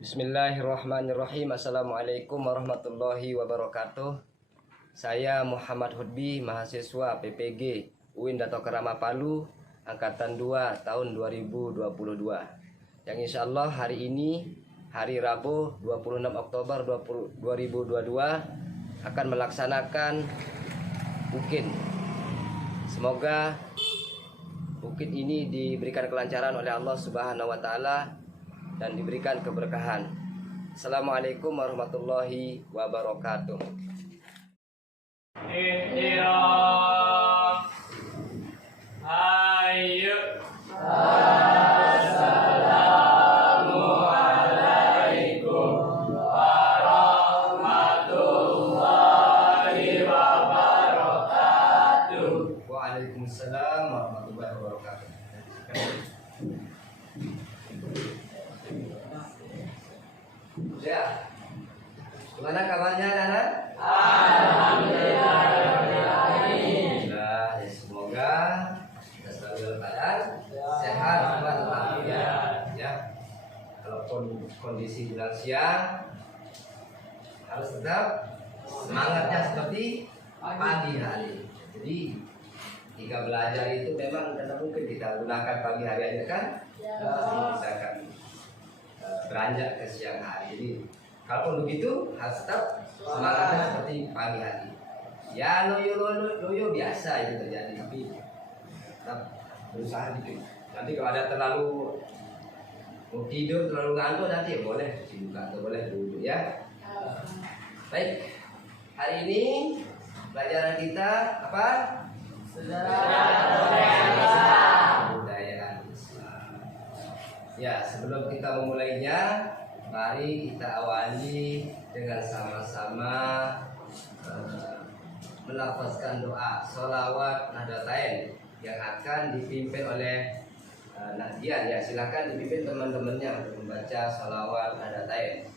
Bismillahirrahmanirrahim. Assalamualaikum warahmatullahi wabarakatuh. Saya Muhammad Hudbi, mahasiswa PPG UIN Dato Kerama Palu, Angkatan 2 tahun 2022. Yang insya Allah hari ini, hari Rabu 26 Oktober 2022, akan melaksanakan UKIN. Semoga UKIN ini diberikan kelancaran oleh Allah Subhanahu wa Ta'ala dan diberikan keberkahan. Assalamualaikum warahmatullahi wabarakatuh. Ayo. Assalamualaikum warahmatullahi wabarakatuh. Waalaikumsalam warahmatullahi wabarakatuh. Ya, gimana kabarnya anak-anak? Alhamdulillah. Alhamdulillah. Semoga kita selalu dalam keadaan sehat walafiat. Ya, kalaupun kondisi bulan siang harus tetap semangatnya seperti pagi hari. Jadi jika belajar itu memang tidak mungkin kita gunakan pagi hari aja kan? Kita akan beranjak ke siang hari. Jadi kalaupun begitu harus tetap semangatnya seperti pagi hari. Ya loyo biasa itu terjadi, tapi tetap berusaha dikit. Nanti kalau ada terlalu mau tidur terlalu ngantuk nanti ya boleh dibuka atau boleh duduk ya. Baik, hari ini pelajaran kita apa? Budaya Islam. Ya, sebelum kita memulainya, mari kita awali dengan sama-sama melafazkan doa sholawat Nahdlatain yang akan dipimpin oleh Nadian. Ya, silakan dipimpin teman-temannya untuk membaca sholawat Nahdlatain.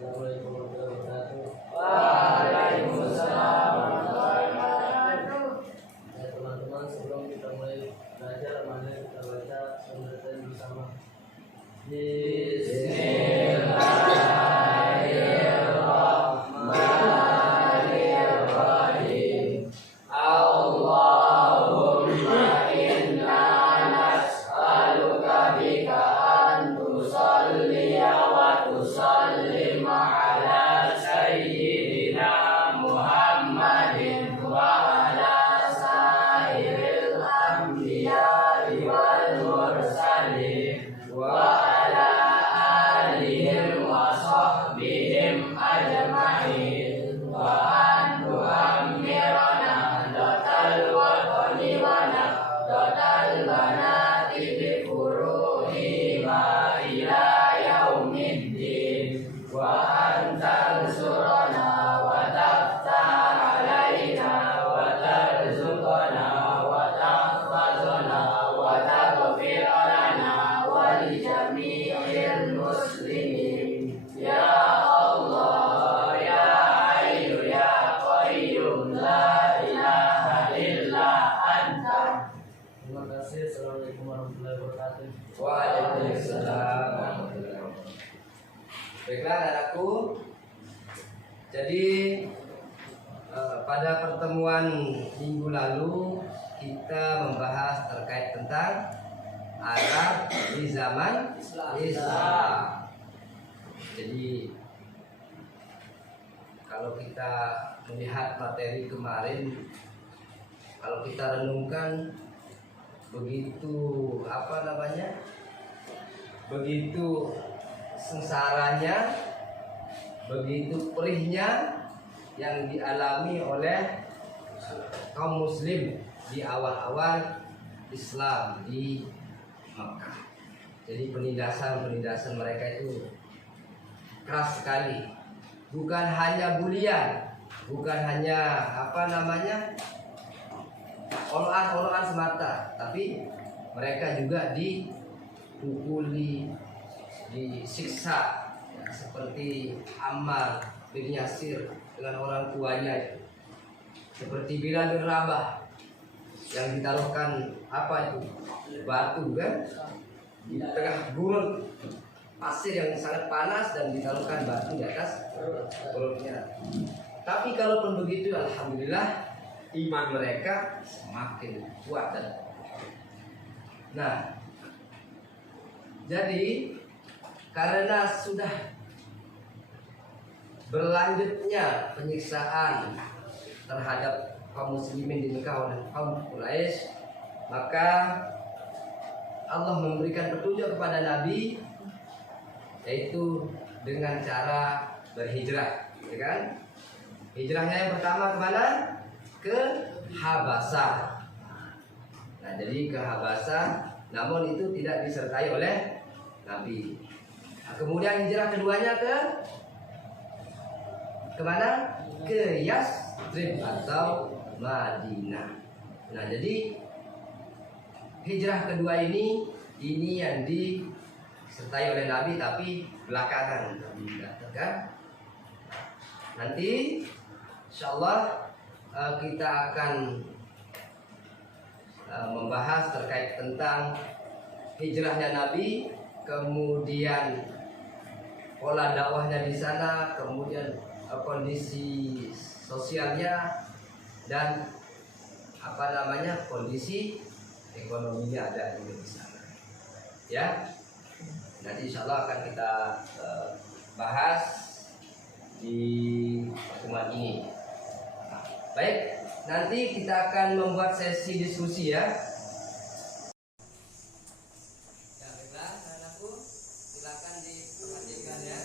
Assalamualaikum warahmatullahi wabarakatuh. Waalaikumsalam warahmatullahi wabarakatuh. Ya teman-teman, sebelum kita mulai belajar, mari kita baca Nahdlatain bersama. Bismillahirrahmanirrahim. Allahumma inna nas'aluka bika an tusalliya wa tusallim ala sayyidina Muhammadin wa ala sairil anbiya'i wal mursalin wa ala alihim wa sahbihim ajma'in wa an tu'ammirana dotal watoni wa dotal banati bi furuhi ma ila yaumiddin wa an tansurana wa taftah alaina wa tarzuqana wa tahfazana wa taghfir lana wa li jami'il muslimin ya Allah ya Hayyu ya Qayyum la ilaha illa anta. Terima kasih. Assalamualaikum warahmatullahi wabarakatuh. Waalaikumsalam warahmatullahi wabarakatuh. Baiklah anak-anakku, jadi pada pertemuan minggu lalu kita membahas terkait tentang Arab di zaman Islam. Jadi kalau kita melihat materi kemarin, kalau kita renungkan begitu begitu sengsaranya, begitu perihnya yang dialami oleh kaum muslim di awal-awal Islam di Makkah. Jadi penindasan mereka itu keras sekali. Bukan hanya bulian, bukan hanya olokan semata, tapi mereka juga dipukuli, disiksa ya, seperti Ammar bin Yasir dengan orang tuanya itu, seperti Bilal bin Rabah yang ditaruhkan batu kan di tengah gurun pasir yang sangat panas dan ditaruhkan batu di atas perutnya. Tapi kalaupun begitu, alhamdulillah iman mereka semakin kuat. Nah, jadi karena sudah berlanjutnya penyiksaan terhadap kaum muslimin di Mekah oleh kaum Quraisy, maka Allah memberikan petunjuk kepada Nabi, yaitu dengan cara berhijrah, ya kan? Hijrahnya yang pertama kemana? Ke Habasah. Nah, jadi ke Habasah, namun itu tidak disertai oleh Nabi. Nah, kemudian hijrah keduanya kemana? Ke Yasrib atau Madinah. Nah, jadi hijrah kedua ini yang disertai oleh Nabi, tapi belakangan Nabi datang. Nanti insyaallah kita akan membahas terkait tentang hijrahnya Nabi, kemudian pola dakwahnya di sana, kemudian kondisi sosialnya, dan kondisi ekonominya ada juga di sana. Ya, nanti insyaallah akan kita bahas di pertemuan ini. Baik, nanti kita akan membuat sesi diskusi ya. Ya, baiklah, anakku, silakan diperhatikan ya.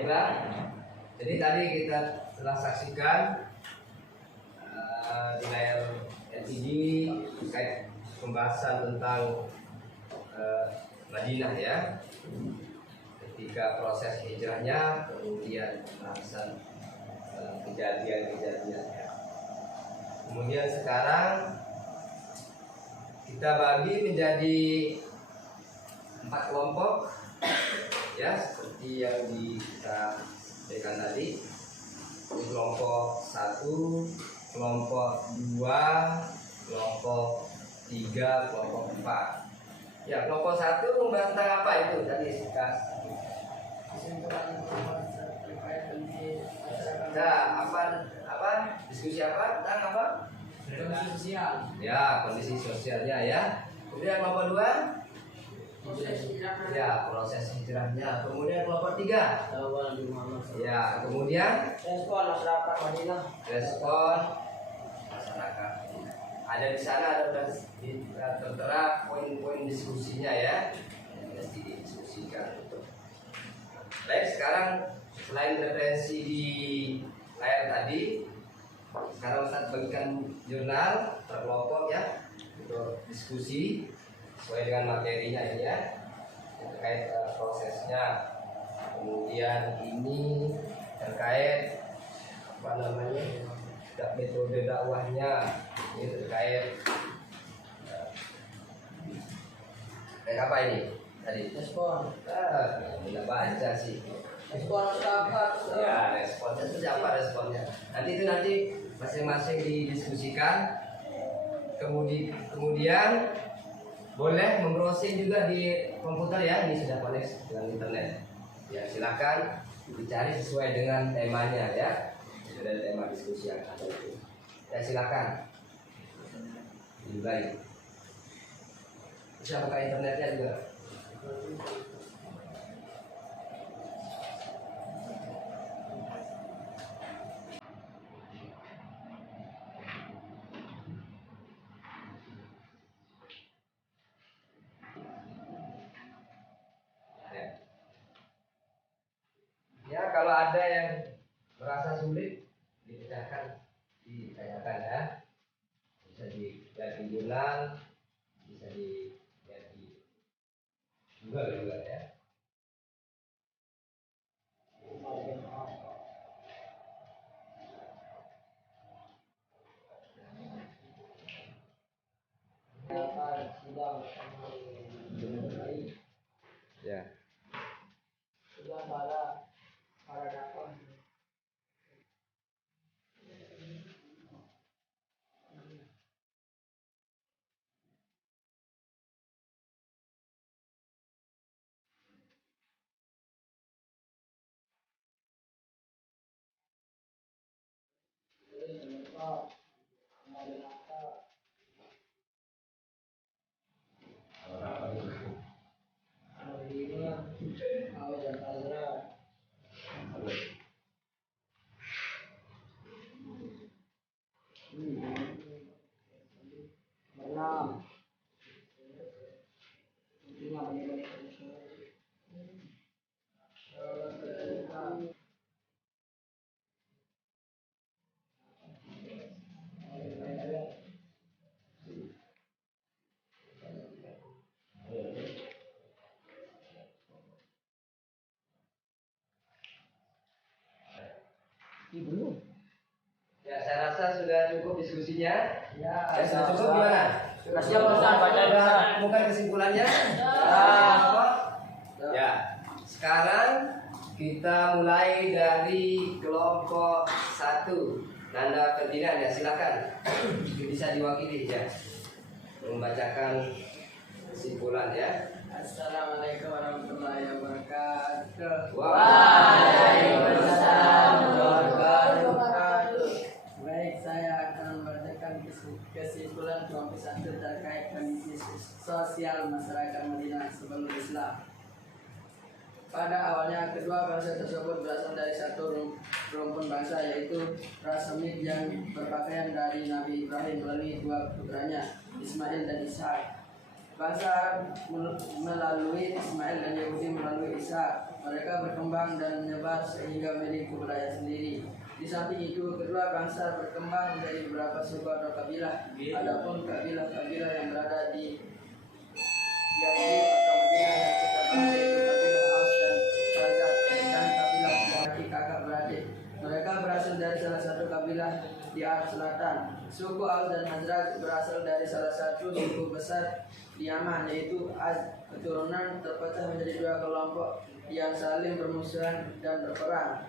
Baiklah. Jadi tadi kita telah saksikan di layar LCD terkait pembahasan tentang Madinah ya. Ketika proses hijrahnya, kemudian pembahasan kejadian-kejadiannya. Kemudian sekarang kita bagi menjadi 4 kelompok ya, seperti yang kita sampaikan tadi. Kelompok 1, kelompok 2, kelompok 3, kelompok 4. Ya, kelompok 1 membahas tentang apa itu tadi Nah, apa diskusi apa tentang apa? Kondisi sosial. Ya, kondisi sosialnya ya. Kemudian kelompok 2, ya, proses hijrahnya. Kemudian kelompok 3, Awal Nabi Muhammad. ya, kemudian Respon masyarakat Madinah. respon masyarakat. Ada di sana ada tertera poin-poin diskusinya ya, yang mesti didiskusikan. Baik, sekarang selain referensi di layar tadi, sekarang Ustaz bagikan jurnal per kelompok ya untuk diskusi sesuai dengan materinya ini ya, terkait prosesnya. Kemudian ini terkait apa namanya, metode dakwahnya, ini terkait apa ini tadi? Respon. Tidak baca sih. Respon masyarakat. Ya, responnya itu apa responnya? Nanti masing-masing didiskusikan. Kemudian boleh membrowsing juga di komputer ya, ini sudah connect dengan internet. Ya, silakan dicari sesuai dengan temanya ya. Sudah ada tema diskusi yang ada itu. Ya, silakan. Baik. Bisa buka internetnya juga. Ya, kalau ada yang merasa sulit ditanyakan ya. Bisa dilihat di jurnal, bisa dilihat di Google juga ya. Ya. Sudah para dakwah. Belum. Ya, saya rasa sudah cukup diskusinya. Ya, sudah cukup gimana? Kasih apa Ustaz? Baca Sudah bukan kesimpulannya? Ya. Sekarang kita mulai dari kelompok 1. Nanda Ferdinand ya, silakan. Bisa diwakili ya. Membacakan kesimpulan ya. Assalamualaikum warahmatullahi wabarakatuh. Waalaikumsalam warahmatullahi wabarakatuh. Baik, saya akan membacakan kesimpulan kelompok 1 terkait kondisi sosial masyarakat Madinah sebelum Islam. Pada awalnya kedua bangsa tersebut berasal dari satu rumpun bangsa, yaitu ras Semit yang berpakaian dari Nabi Ibrahim melalui dua putranya, Ismail dan Ishak. Bangsa Arab melalui Ismail dan Yahudi melalui Isa. Mereka berkembang dan menyebar sehingga memiliki budaya sendiri. Di samping itu, kedua bangsa berkembang menjadi beberapa suku atau kabilah. Adapun kabilah-kabilah yang berada di Yathrib atau Madinah yang kita bahas yaitu kabilah Aus dan Khazraj dan kabilah laki kakak beradik. Mereka berasal dari salah satu kabilah di Arab Selatan. Suku Aus dan Khazraj berasal dari salah satu suku besar di Yaman yaitu Az. Keturunan terpecah menjadi dua kelompok yang saling bermusuhan dan berperang.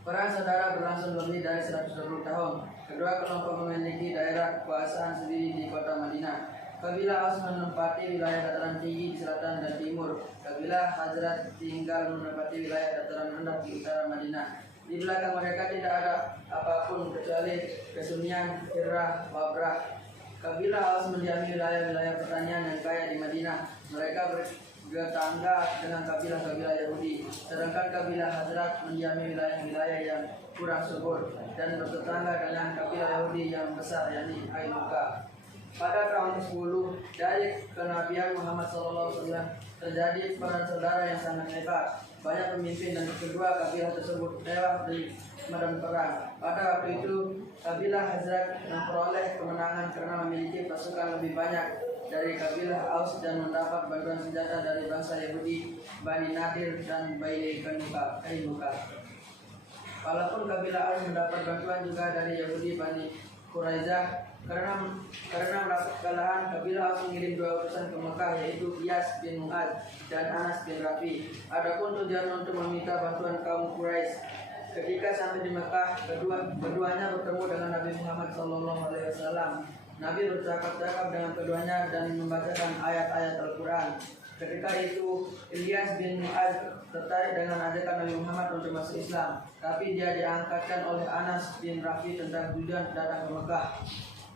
Perang saudara berlangsung lebih dari 120 tahun. Kedua kelompok memiliki daerah kekuasaan sendiri di kota Madinah. Kabilah Aus menempati wilayah dataran tinggi di selatan dan timur. Kabilah Khazraj tinggal menempati wilayah dataran rendah di utara Madinah. Di belakang mereka tidak ada apapun kecuali kesunyian, Hirah, Wabrah. Kabilah Aus mendiami wilayah-wilayah pertanian yang kaya di Madinah. Mereka bertetangga dengan kabilah-kabilah Yahudi. Sedangkan kabilah Khazraj mendiami wilayah-wilayah yang kurang subur dan bertetangga dengan kabilah Yahudi yang besar, yakni Ainuka. Pada tahun ke-10 dari kenabian Muhammad SAW terjadi perang saudara yang sangat hebat. Banyak pemimpin dan kedua kabilah tersebut tewas di medan perang. Pada waktu itu, kabilah Khazraj memperoleh kemenangan karena memiliki pasukan lebih banyak dari kabilah Aus dan mendapat bantuan senjata dari bangsa Yahudi, Bani Nadir dan Bani Kainuka. Walaupun kabilah Aus mendapat bantuan juga dari Yahudi, Bani Quraidah, karena merasa kekalahan, kabilah Aus mengirim dua utusan ke Mekah yaitu Iyas bin Mu'ad dan Anas bin Rafi. Adapun tujuan untuk meminta bantuan kaum Quraisy. Ketika sampai di Mekah, keduanya bertemu dengan Nabi Muhammad SAW. Nabi bercakap-cakap dengan keduanya dan membacakan ayat-ayat Al-Quran. Ketika itu, Ilyas bin Mu'ad tertarik dengan ajakan Nabi Muhammad untuk masuk Islam, tapi dia diangkatkan oleh Anas bin Rafi tentang tujuan datang ke Mekah.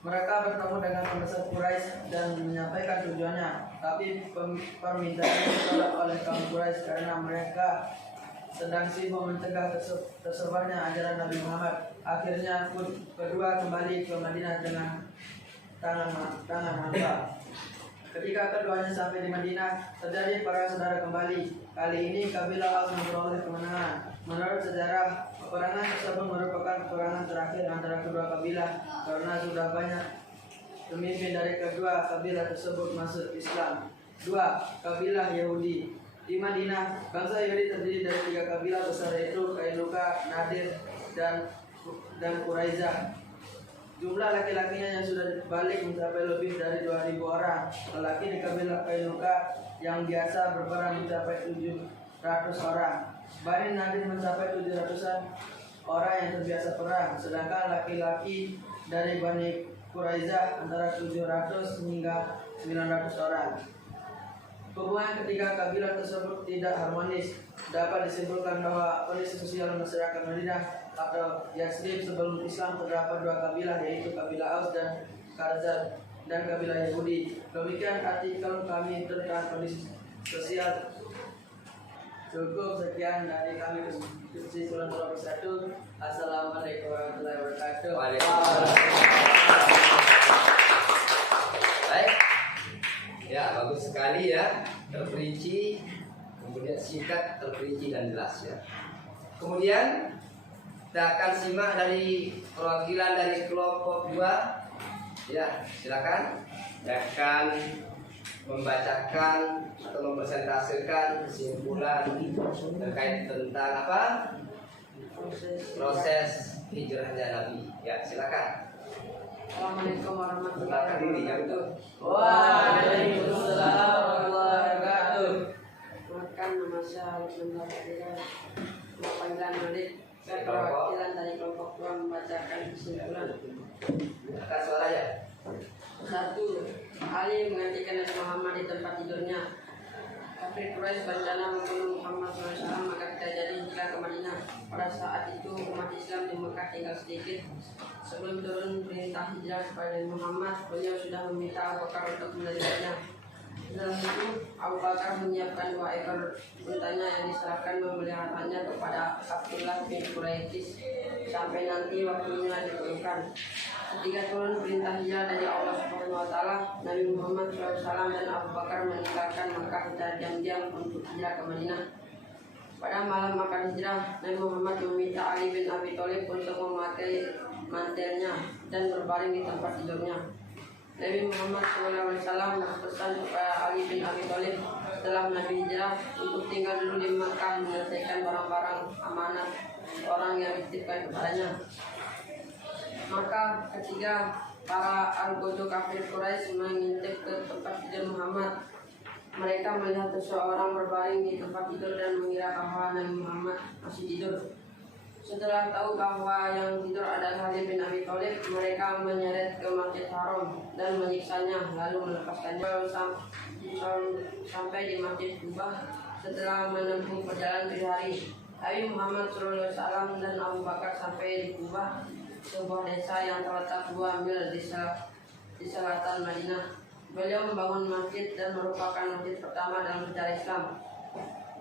Mereka bertemu dengan pembesar Quraisy dan menyampaikan tujuannya, tapi permintaannya ditolak oleh kaum Quraisy karena mereka sedang sibuk mencegah tersebarnya ajaran Nabi Muhammad. Akhirnya kedua kembali ke Madinah dengan tangan hampa. Ketika keduanya sampai di Madinah, terjadi perang saudara kembali. Kali ini kabilah Aus memperoleh kemenangan. Menurut sejarah, peperangan tersebut merupakan peperangan terakhir antara kedua kabilah karena sudah banyak pemimpin dari kedua kabilah tersebut masuk Islam. 2. Kabilah Yahudi. Di Madinah, bangsa Yahudi terdiri dari 3 kabilah besar yaitu Kainuka, Nadir, dan Quraidah. Jumlah laki-lakinya yang sudah balik mencapai lebih dari 2.000 orang. Lelaki di kabilah Kainuka yang biasa berperang mencapai 700 orang. Bani Nadir mencapai 700-an orang yang terbiasa perang. Sedangkan laki-laki dari Bani Quraidah antara 700 hingga 900 orang. Hubungan ketiga kabilah tersebut tidak harmonis. Dapat disimpulkan bahwa kondisi sosial masyarakat Madinah atau Yathrib sebelum Islam terdapat 2 kabilah yaitu kabilah Aus dan Khazraj dan kabilah Yahudi. Demikian artikel kami tentang kondisi sosial. Cukup sekian dari kami. Kesimpulan nomor 1. Assalamualaikum warahmatullahi wabarakatuh. Baik. Ya, bagus sekali ya, terperinci, kemudian singkat, terperinci dan jelas ya. Kemudian kita akan simak dari perwakilan dari kelompok 2. Ya, silakan. Dia akan membacakan atau mempresentasikan kesimpulan terkait tentang apa? Proses hijrahnya Nabi. Ya, silakan. Assalamualaikum warahmatullahi Perkenalkan diri ya, betul. Waalaikumsalam warahmatullahi wabarakatuh. Perkenalkan, nama saya Alhamdulillah Fadilah. Panggilan Malik. Saya perwakilan dari kelompok 2 membacakan kesimpulan. Akan suaranya. 1. Ali menggantikan Nabi Muhammad di tempat tidurnya. Kafir Quraisy berencana membunuh Muhammad SAW, maka kita jadi hijrah ke Madinah. Pada saat itu umat Islam di Mekah tinggal sedikit. Sebelum turun perintah hijrah kepada Muhammad, beliau sudah meminta Abu Bakar untuk menerimanya. Dalam itu Abu Bakar menyiapkan 2 ekor untanya yang diserahkan memeliharanya kepada Abdullah bin Quraish sampai nanti waktunya diperlukan. Ketika turun perintah hijrah dari Allah Subhanahu wa taala, Nabi Muhammad SAW dan Abu Bakar meninggalkan Makkah secara diam-diam untuk hijrah ke Madinah. Pada malam akan hijrah, Nabi Muhammad meminta Ali bin Abi Thalib untuk memakai mantelnya dan berbaring di tempat tidurnya. Nabi Muhammad SAW berpesan kepada Ali bin Abi Thalib setelah Nabi hijrah untuk tinggal dulu di Makkah menyelesaikan barang-barang amanat orang yang dititipkan kepadanya. Maka ketika para al-Ghazw kafir Quraisy mengintip ke tempat tidur Muhammad, mereka melihat seseorang berbaring di tempat tidur dan mengira bahwa Nabi Muhammad masih tidur. Setelah tahu bahwa yang tidur adalah Ali bin Abi Thalib, mereka menyeret ke Masjid Haram dan menyiksanya, lalu melepaskannya sampai di Masjid Kubah. Setelah menempuh perjalanan 7 hari, Nabi Muhammad SAW dan Abu Bakar sampai di Kubah, sebuah desa yang terletak 2 mil di selatan Madinah. Beliau membangun masjid dan merupakan masjid pertama dalam sejarah Islam.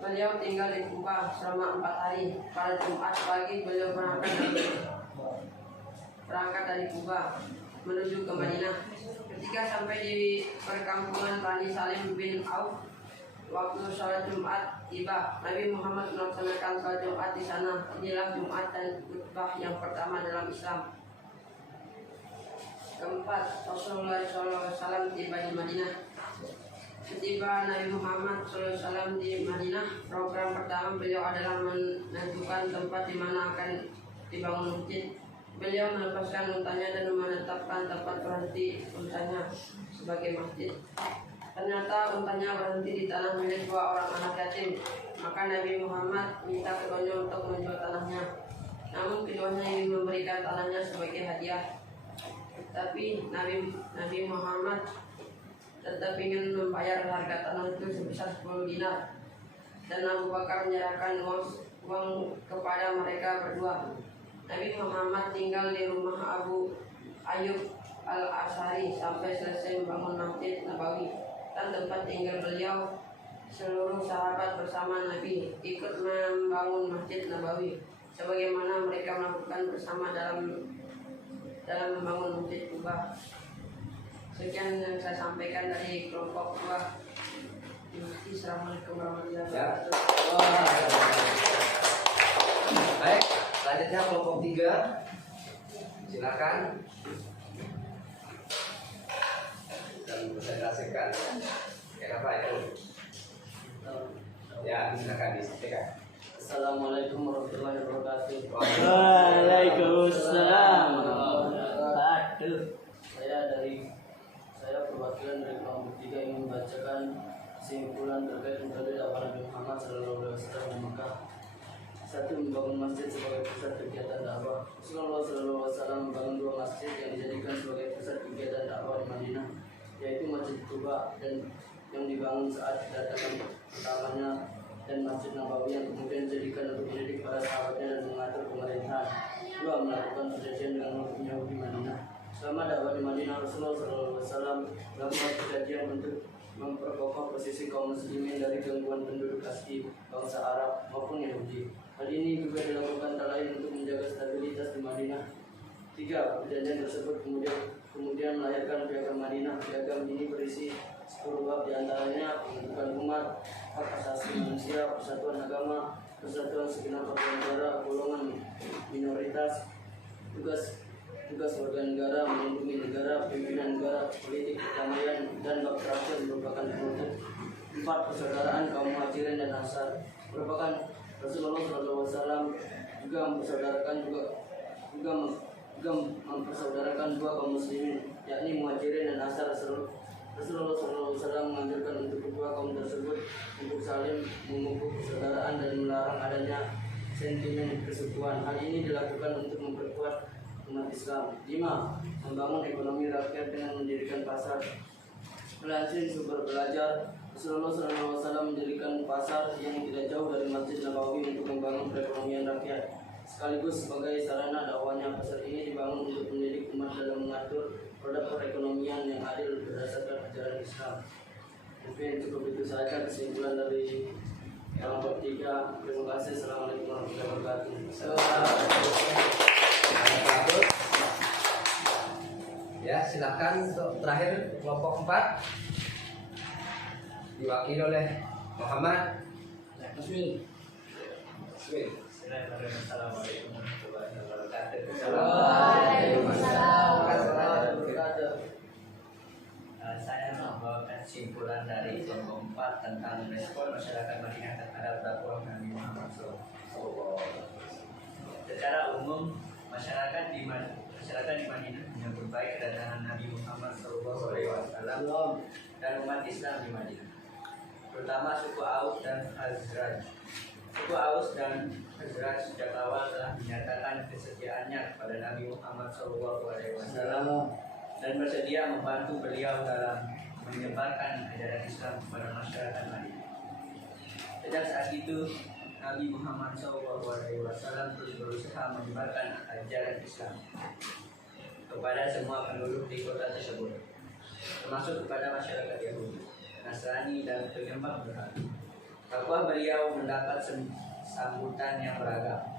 Beliau tinggal di Kubah selama 4 hari. Pada Jumat pagi beliau berangkat dari Kubah menuju ke Madinah. Ketika sampai di perkampungan Bani Salim bin Auf, waktu sholat Jumat tiba. Nabi Muhammad melaksanakan sholat Jumat di sana. Inilah Jumat dan khutbah yang pertama dalam Islam. Keempat, Rasulullah SAW tiba di Madinah. Setiba Nabi Muhammad SAW di Madinah, program pertama beliau adalah menentukan tempat di mana akan dibangun masjid. Beliau melepaskan untanya dan menetapkan tempat berhenti untanya sebagai masjid. Ternyata untanya berhenti di tanah milik 2 orang anak yatim. Maka Nabi Muhammad minta keduanya untuk menjual tanahnya. Namun keduanya ingin memberikan tanahnya sebagai hadiah. Tapi Nabi Muhammad tetap ingin membayar harga tanah itu sebesar 10 dinar. Dan Abu Bakar menyerahkan uang kepada mereka berdua. Nabi Muhammad tinggal di rumah Abu Ayyub Al-Ashari sampai selesai membangun Masjid Nabawi dan tempat tinggal beliau. Seluruh sahabat bersama Nabi ikut membangun Masjid Nabawi sebagaimana mereka melakukan bersama dalam membangun Masjid Kubah. Sekian yang saya sampaikan dari kelompok 2. Assalamualaikum warahmatullahi wabarakatuh. Baik, selanjutnya kelompok 3. Silakan. Dan presentasikan. Apa ya? Ya, silakan disampaikan. Assalamualaikum warahmatullahi wabarakatuh. Waalaikumsalam. Aduh. Saya perwakilan dari kelompok 3 ingin membacakan kesimpulan terkait metode dakwah Nabi Muhammad SAW di Makkah. 1. Membangun masjid sebagai pusat kegiatan dakwah. Rasulullah SAW membangun 2 masjid yang dijadikan sebagai pusat kegiatan dakwah di Madinah, yaitu Masjid Quba dan yang dibangun saat kedatangan pertamanya, dan Masjid Nabawi yang kemudian dijadikan untuk mendidik para sahabatnya dan mengatur pemerintahan. 2. Melakukan perjanjian dengan hukum Yahudi Madinah. Selama dakwah di Madinah, Rasulullah SAW melakukan perjanjian untuk memperkokoh posisi kaum muslimin dari gangguan penduduk asli bangsa Arab maupun Yahudi. Hal ini juga dilakukan tak lain untuk menjaga stabilitas di Madinah. 3. Perjanjian tersebut kemudian melahirkan Piagam Madinah. Piagam ini berisi 10 bab, diantaranya pembentukan umat, hak asasi manusia, persatuan agama, persatuan segenap warga negara, golongan minoritas, tugas warga negara, melindungi negara, pimpinan negara, politik, perdamaian, dan bab terakhir merupakan penutup. 4. Persaudaraan kaum Muhajirin dan Ansar. Merupakan Rasulullah SAW juga mempersaudarakan 2 kaum muslimin, yakni Muhajirin dan Ansar. Rasulullah SAW menganjurkan untuk kedua kaum tersebut untuk saling memupuk persaudaraan dan melarang adanya sentimen kesukuan. Hal ini dilakukan untuk memperkuat umat Islam. 5. Membangun ekonomi rakyat dengan mendirikan pasar. Melansir sumber belajar, Rasulullah SAW mendirikan pasar yang tidak jauh dari Masjid Nabawi untuk membangun perekonomian rakyat, sekaligus sebagai sarana dakwahnya. Pasar ini dibangun untuk mendidik umat dalam mengatur produk perekonomian yang adil berdasarkan ajaran Islam. Mungkin cukup itu saja kesimpulan dari kelompok 3. Terima kasih. Assalamualaikum warahmatullahi wabarakatuh. Ya, silakan untuk terakhir kelompok 4 diwakili oleh Muhammad Muswin. Assalamualaikum warahmatullahi wabarakatuh. Saya membawakan kesimpulan dari kelompok 4 tentang respon masyarakat Madinah terhadap dakwah Nabi Muhammad SAW. Secara umum, masyarakat di Madinah menyambut baik kedatangan Nabi Muhammad SAW dan umat Islam di Madinah, terutama suku Aus dan Khazraj. Suku Aus dan Khazraj sejak awal telah menyatakan kesetiaannya kepada Nabi Muhammad SAW dan bersedia membantu beliau dalam menyebarkan ajaran Islam kepada masyarakat Madinah. Sejak saat itu, Nabi Muhammad SAW terus berusaha menyebarkan ajaran Islam kepada semua penduduk di kota tersebut, termasuk kepada masyarakat Yahudi, Nasrani, dan penyembah berhala. Dakwah beliau mendapat sambutan yang beragam.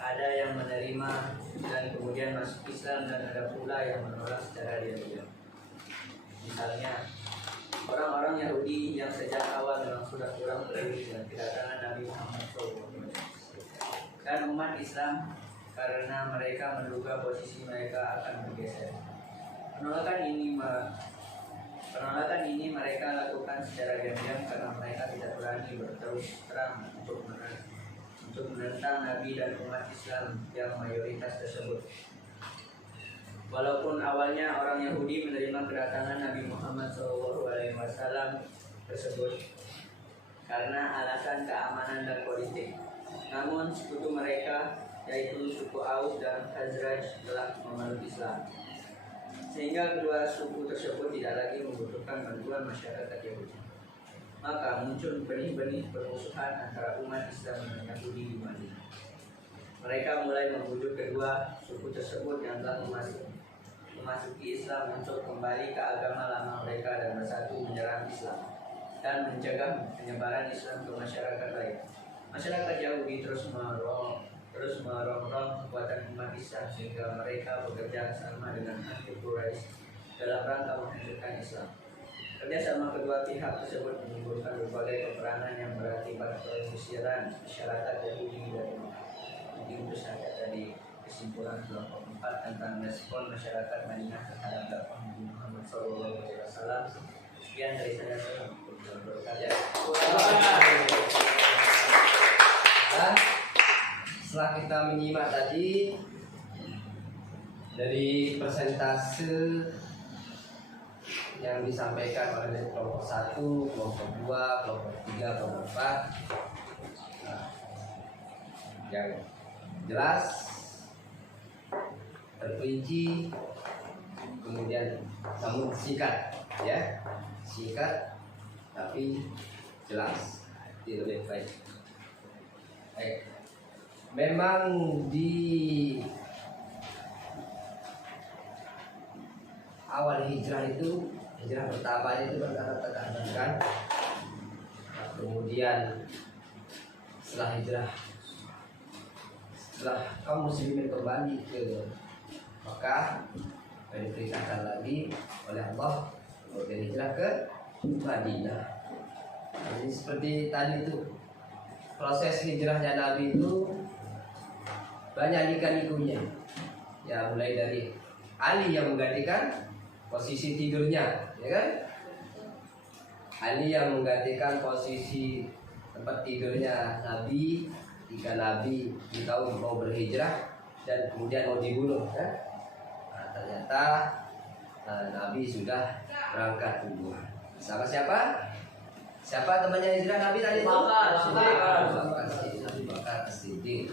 Ada yang menerima dan kemudian masuk Islam, dan ada pula yang menolak secara diam-diam. Misalnya, orang-orang Yahudi yang sejak awal memang sudah kurang peduli dengan kedatangan Nabi Muhammad SAW, dan umat Islam karena mereka menduga posisi mereka akan bergeser. Penolakan ini mereka lakukan secara diam-diam karena mereka tidak berani berterus terang untuk menentang Nabi dan umat Islam yang mayoritas tersebut. Walaupun awalnya orang Yahudi menerima kedatangan Nabi Muhammad SAW tersebut karena alasan keamanan dan politik, namun sekutu mereka, yaitu suku Aus dan Khazraj, telah memeluk Islam, sehingga kedua suku tersebut tidak lagi membutuhkan bantuan masyarakat Yahudi. Maka muncul benih-benih permusuhan antara umat Islam dan Yahudi di Madinah. Mereka mulai membujuk kedua suku tersebut yang telah memasuki Islam untuk kembali ke agama lama mereka dan bersatu menyerang Islam dan mencegah penyebaran Islam ke masyarakat lain. Masyarakat Yahudi terus merongrong kekuatan umat Islam sehingga mereka bekerja sama dengan anti Quraisy dalam rangka menghancurkan Islam. Kerjasama kedua pihak tersebut menimbulkan berbagai peperangan yang berakibat pengusiran masyarakat Yahudi dari Mekah. Mungkin itu saja tadi kesimpulan kelompok 4 tentang respon masyarakat Madinah terhadap dakwah Nabi Muhammad SAW. Sekian dari saya. Dan setelah kita menyimak tadi dari persentase yang disampaikan oleh kelompok 1, kelompok 2, kelompok 3, kelompok 4, yang jelas, terperinci, kemudian namun singkat, ya, singkat tapi jelas, itu lebih baik. Memang di awal hijrah itu, hijrah pertama itu berkata tekanan kan, kemudian setelah hijrah, setelah kaum muslimin kembali ke Mekah, diperintahkan lagi oleh Allah untuk hijrah ke Madinah. Jadi seperti tadi itu, proses hijrahnya Nabi itu banyak liku-likunya. Ya, mulai dari Ali yang menggantikan posisi tidurnya, ya kan? Ali yang menggantikan posisi tempat tidurnya Nabi jika Nabi dikau mau berhijrah dan kemudian mau dibunuh, kan? Nah, ternyata Nabi sudah berangkat duluan. Sama siapa? Siapa temannya hijrah Nabi tadi itu? Nabi Bakar As-Siddiq.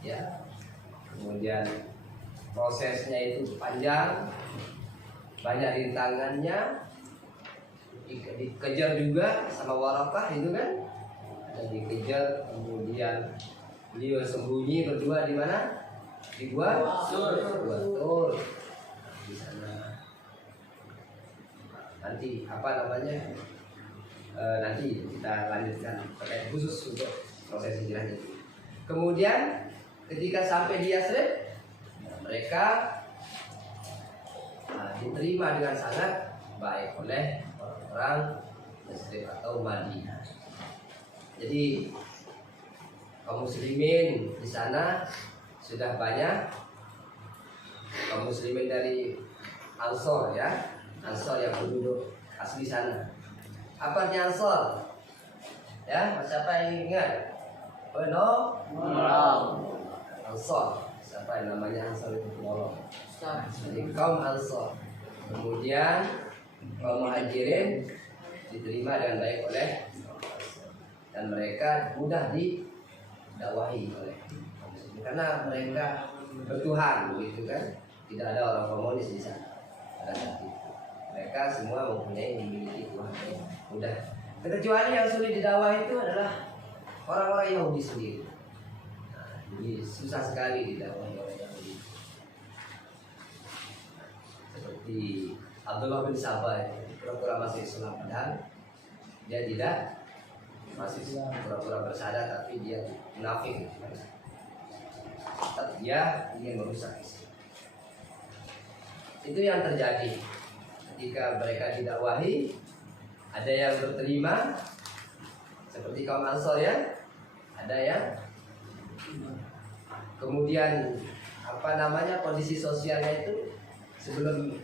Ya. Kemudian prosesnya itu panjang, banyak rintangannya, dikejar juga sama Warakah itu kan, dan dikejar, kemudian beliau sembunyi berdua di mana? Di Gua Tur. Di sana nanti apa namanya nanti kita lanjutkan terkait khusus untuk proses hijrah itu. Kemudian ketika sampai di Yathrib, mereka diterima dengan sangat baik oleh orang Yathrib atau Madinah. Jadi kaum muslimin di sana sudah banyak kaum muslimin dari Ansor ya, Ansor yang penduduk asli sana. Apa artinya Ansor? Ya, siapa yang ingat? Ansor. Siapa yang namanya Ansor itu penolong? Jadi kaum Ansor. Kemudian kaum Muhajirin diterima dengan baik oleh dan mereka mudah didakwahi oleh karena mereka bertuhan begitu kan. Tidak ada orang komunis di sana pada saat itu. Mereka semua memiliki Tuhan yang mudah. Kecuali yang sulit didakwah itu adalah orang-orang Yahudi sendiri. Nah, jadi susah sekali didakwahi oleh Yahudi. Seperti Abdullah bin Sabah, pura-pura masuk Islam padahal dia tidak masih pura-pura bersadar, tapi dia munafik. Tetap dia ingin merusak Islam. Itu yang terjadi ketika mereka didakwahi. Ada yang berterima seperti kaum Ansor ya, ada yang kemudian apa namanya kondisi sosialnya itu sebelum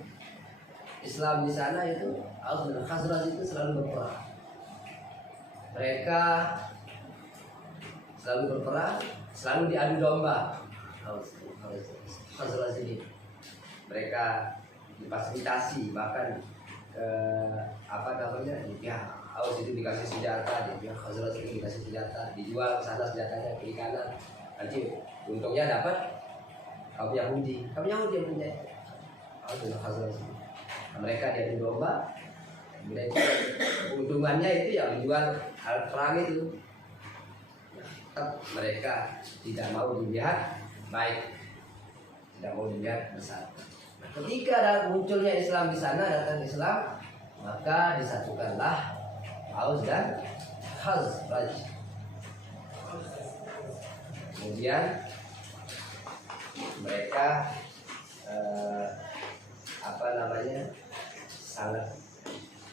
Islam di sana itu Aus dan Khazraj itu selalu berperang. Mereka selalu berperang, selalu diadu domba. Khazraj ini mereka difasilitasi, bahkan apa namanya di pihak Aus itu dikasih senjata, di pihak Khazraj itu dikasih senjata, dijual ke sana senjatanya kiri kanan. Nanti untungnya dapat kaum Yahudi yang punya Aus dan Khazraj. Mereka diadu domba, kemudian keuntungannya itu yang dijual alat perang itu. Tetap mereka tidak mau dilihat baik, tidak mau dilihat besar. Ketika ada munculnya Islam di sana, datang Islam, maka disatukanlah Aus dan Khazraj. Kemudian mereka apa namanya sangat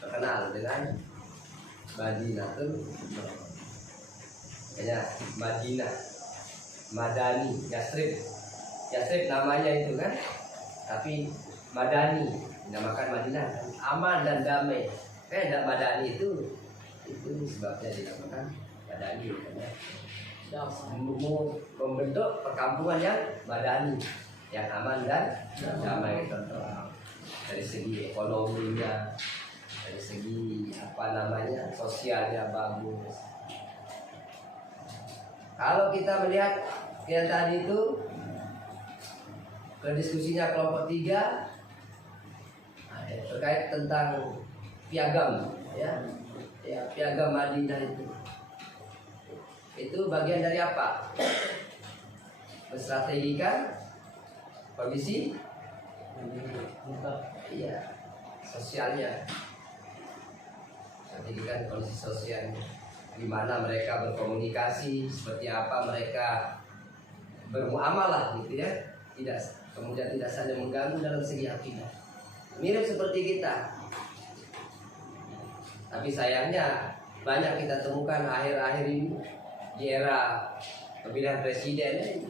terkenal dengan Madinatul Munawwarah. Kayaknya Madinah, Madani, Yathrib namanya itu kan. Tapi Madani dinamakan Madinah, aman dan damai. Kayak Madani itu sebabnya dinamakan Madani karena membentuk perkampungan yang Madani, yang aman dan damai, tentram. Dari segi ekonominya, dari segi apa namanya sosialnya bagus. Kalau kita melihat yang tadi itu ke diskusinya kelompok 3 terkait tentang piagam ya piagam Madinah itu bagian dari apa? Menstrategikan kondisi sosialnya, strategikan kondisi sosialnya, di mana mereka berkomunikasi, seperti apa mereka bermuamalah gitu ya, kemudian tidak saja mengganggu dalam segi akidah. Mirip seperti kita. Tapi sayangnya banyak kita temukan akhir-akhir ini di era pemilihan presiden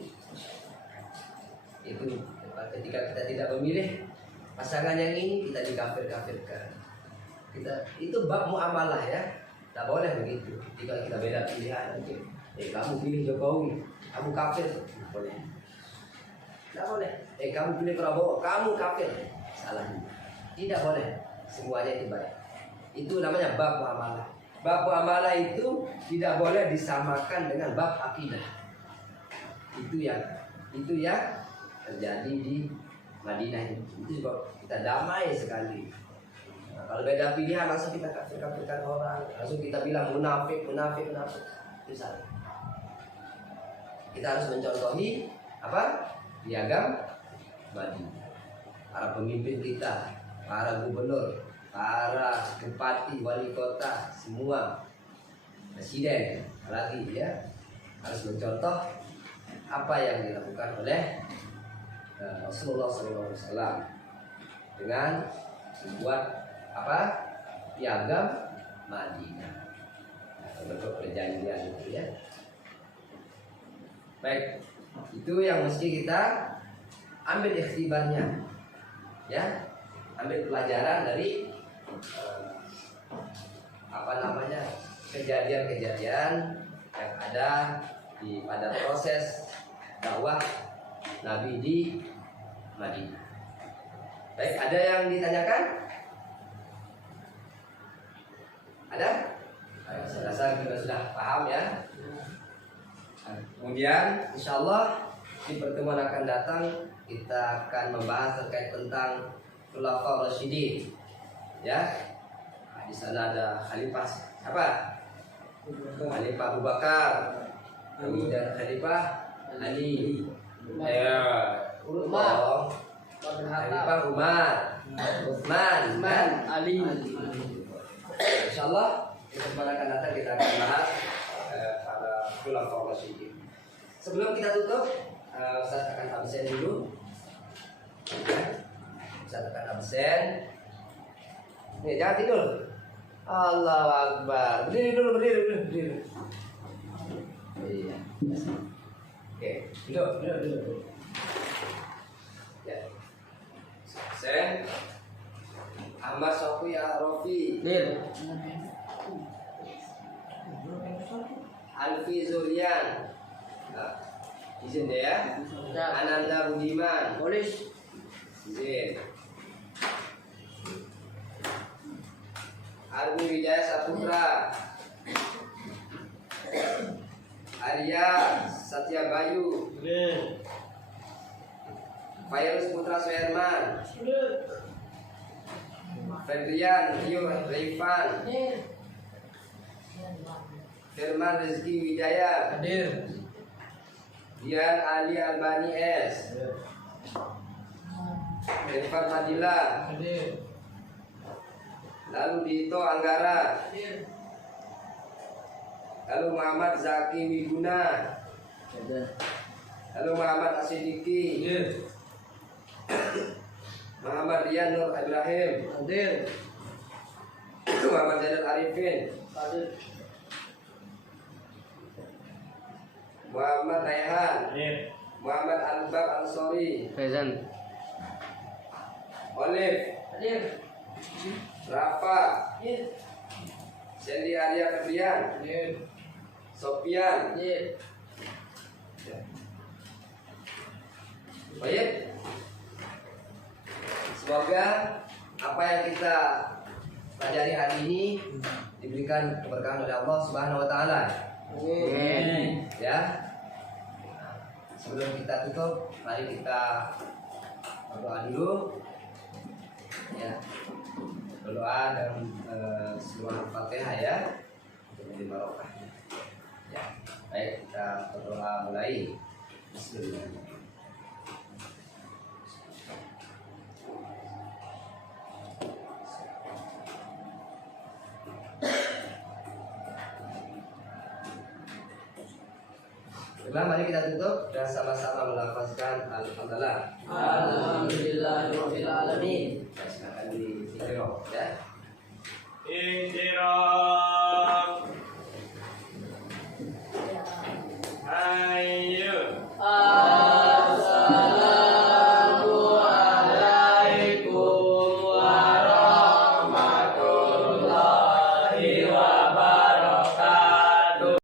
itu ketika kita tidak memilih pasangan yang ini, kita dikafir-kafirkan. Itu bab muamalah ya. Tak boleh begitu. Jika kita beda pilihan, kamu pilih Jokowi, kamu kafir, boleh. Tidak boleh. Kamu pilih Prabowo, kamu kafir. Salah. Tidak boleh. Semuanya itu baik. Itu namanya bab muamalah. Bab muamalah itu tidak boleh disamakan dengan bab akidah. Itu yang terjadi di Madinah ini. Itu juga kita damai sekali. Nah, kalau beda pilihan langsung kita kafirkan orang, langsung kita bilang munafik. Itu salah. Kita harus mencontohi apa? Piagam Madinah. Para pemimpin kita, para gubernur, para bupati, wali kota, semua presiden lagi ya harus mencontoh apa yang dilakukan oleh Rasulullah SAW dengan membuat apa piagam Madinah bentuk perjanjian itu ya. Baik, itu yang mesti kita ambil ikhtibarnya ya, ambil pelajaran dari kejadian-kejadian yang ada pada proses dakwah Nabi di Madinah. Baik, ada yang ditanyakan? Ada? Saya rasa kita sudah paham ya. Kemudian insya Allah di pertemuan akan datang kita akan membahas terkait tentang Khulafaur Rasyidin ya. Di sana ada Khalifah apa? Khalifah Abu Bakar, kemudian Khalifah Ali, ya, Umar, Khalifah Umar, Utsman, Ali. Insyaallah di pertemuan akan datang kita akan bahas pada Khulafaur Rasyidin. Sebelum kita tutup, Ustaz akan absen dulu. Ustaz akan absen. Nih, jangan tidur. Allahu Akbar. Berdiri dulu. Iya. Oke, duduk. Ya. Sen Ahmad Sofi Rofi. Alfi Zulian. Izin deh ya. Ananda Budiman. Polis. Izin. Armi Wijaya Saputra, Arya Satya Bayu, Fairuz Putra Suherman, Febrian Rio Reifan, Firman Rizky Wijaya, Dian Ali Albani S, Irfan Madila, lalu Dito Anggara, lalu Muhammad Zaki Wiguna, lalu Muhammad Asidiki, Muhammad Rian Nur Ibrahim, Muhammad Zainal Arifin, Muhammad Raihan, Muhammad Albab Ansori, Olive, Rafa, Sandy Arya Febrian, Sofian, baik. Semoga apa yang kita pelajari hari ini diberikan keberkahan oleh Allah Subhanahu Wa Taala. Ya. Sebelum kita tutup, mari kita berdoa dulu. Ya. Berdoa dan semua Al-Fatihah ya untuk menjadi barokah. Ya, baik kita berdoa mulai. Bismillahirrahmanirrahim. Baiklah, mari kita tutup dan sama-sama melafazkan Alhamdulillah. Alhamdulillahirabbil alamin. Silakan di ya. Intiro